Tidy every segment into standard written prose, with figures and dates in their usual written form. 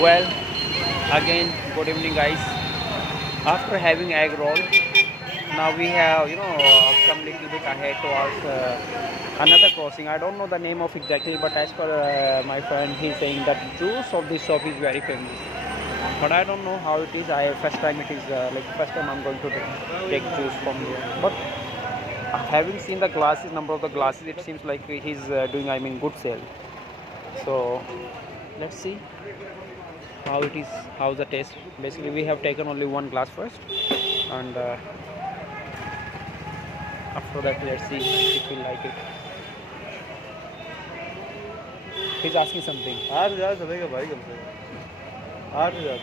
Well, again, good evening, guys. After having egg roll, now we have come little bit ahead towards another crossing. I don't know the name of exactly, but as per my friend, he's saying that juice of this shop is very famous. But I don't know how it is. I first time it is like first time I'm going to take juice from here. But having seen the glasses, number of the glasses, it seems like he's doing, I mean, good sale. So let's see how it is, how's the taste. Basically, we have taken only one glass first, and after that, let's see if we like it. He's asking something. 8,000 चलेगा भाई कम से कम 8,000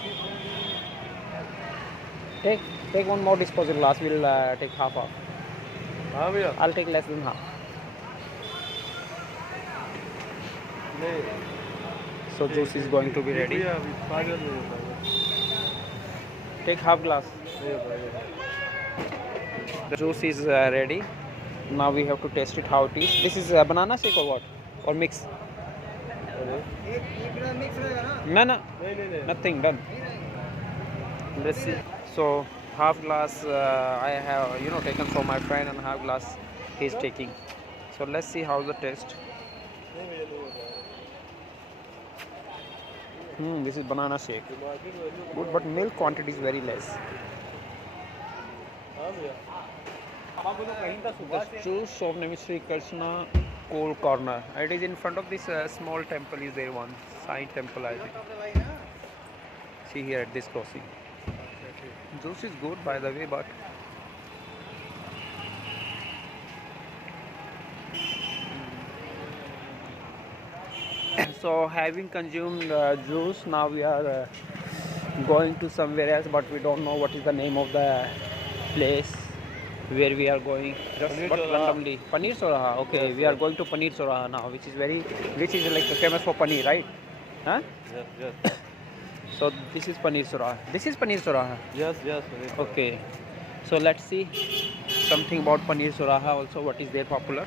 Take one more disposal glass. We'll take half. हाँ भैया I'll take less than half. नहीं So juice is going to be ready. भैया अभी 5,000 दे देता हूँ Take half glass. नहीं होता है The juice is ready. Now we have to taste it how it is. This is banana shake or what? Or mix? No, no, नहीं नहीं नहीं nothing done. Let's see. So half glass I have taken from my friend, and half glass he's taking. So let's see how the taste. नहीं भैया नहीं होता है This is banana shake. Market value Good, but milk quantity is very less. हाँ भैया The juice shop name is Sri Krishna Cool Corner. It is in front of this small temple. Is there one Sai temple? I think. See here at this crossing. Juice is good, by the way, but so having consumed juice, now we are going to somewhere else, but we don't know what is the name of the place where we are going. Just Paneer but Chauraha. randomly. Paneer Chauraha. Okay, we are going to Paneer Chauraha now, which is like famous for paneer, right? Huh? yes yes So this is Paneer Chauraha. This is Paneer Chauraha. yes yes Okay. So let's see something about Paneer Chauraha also. What is there popular?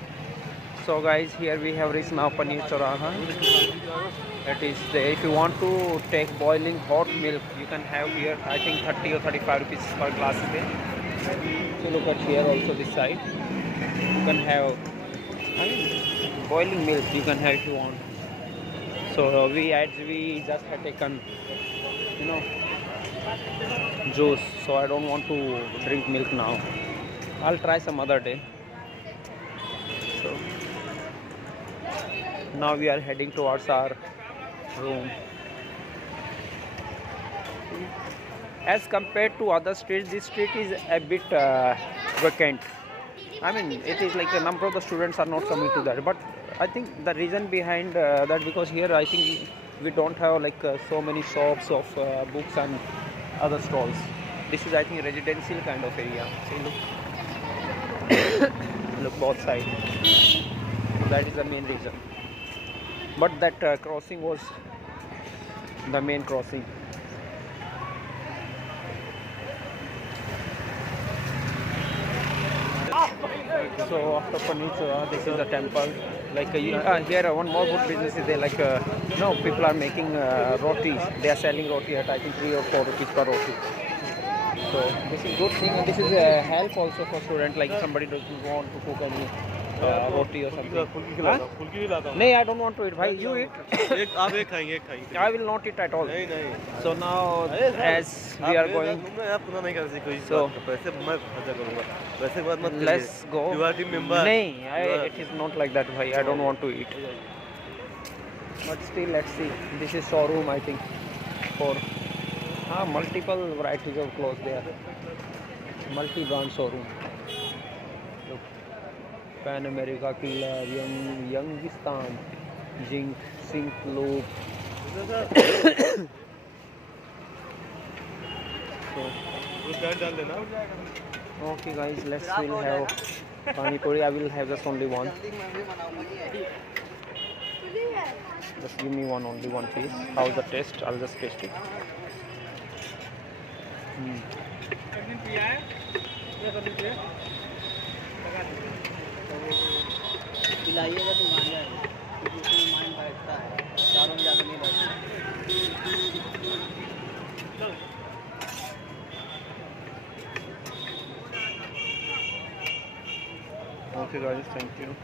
So guys, here we have reached now Paneer Chauraha. That is, if you want to take boiling hot milk, you can have here. I think 30 or 35 rupees per glass is there. If you look at here also this side, you can have boiling milk. You can have if you want. So we just have taken juice. So I don't want to drink milk now. I'll try some other day. So now we are heading towards our room. As compared to other streets, this street is a bit vacant. I mean, it is like a number of the students are not coming to that. But I think the reason behind that, because here I think we don't have like so many shops of books and other stalls. This is, I think, residential kind of area. See, look both sides. That is the main reason. But that crossing was the main crossing. So after Paneer Chauraha, this is the temple. Like here, one more good business is there. Like people are making rotis. They are selling roti at I think 3 or 4 rupees per roti. So this is good thing, and this is a help also for student. Like somebody doesn't want to cook any roti or something. फुल्की भी लाता हूँ No, I don't want to eat. Bhai, you eat. एक आप एक खाएंगे I will not eat at all. नहीं नहीं So now, as we are going, आप पुनः नहीं कर सकते कोई So- वैसे मैं खर्चा करूँगा वैसे बात मत let's go. You are team member. No, it is not like that, bhai. I don't want to eat. But still, let's see. This is showroom, I think, for multiple varieties of clothes there. Multi-brand showroom. Look, Pan America, Killa, Youngistan, Jink, Sink, Loop. So, डाल देना okay, guys, we'll have Pani Puri. I will have just only one. Just give me only one piece. How's the taste? I'll just taste it. पिलाइएगा तो मान जाएगा क्योंकि उसमें mind बैठता है चारों में ज़्यादा नहीं बैठता Okay guys, thank you.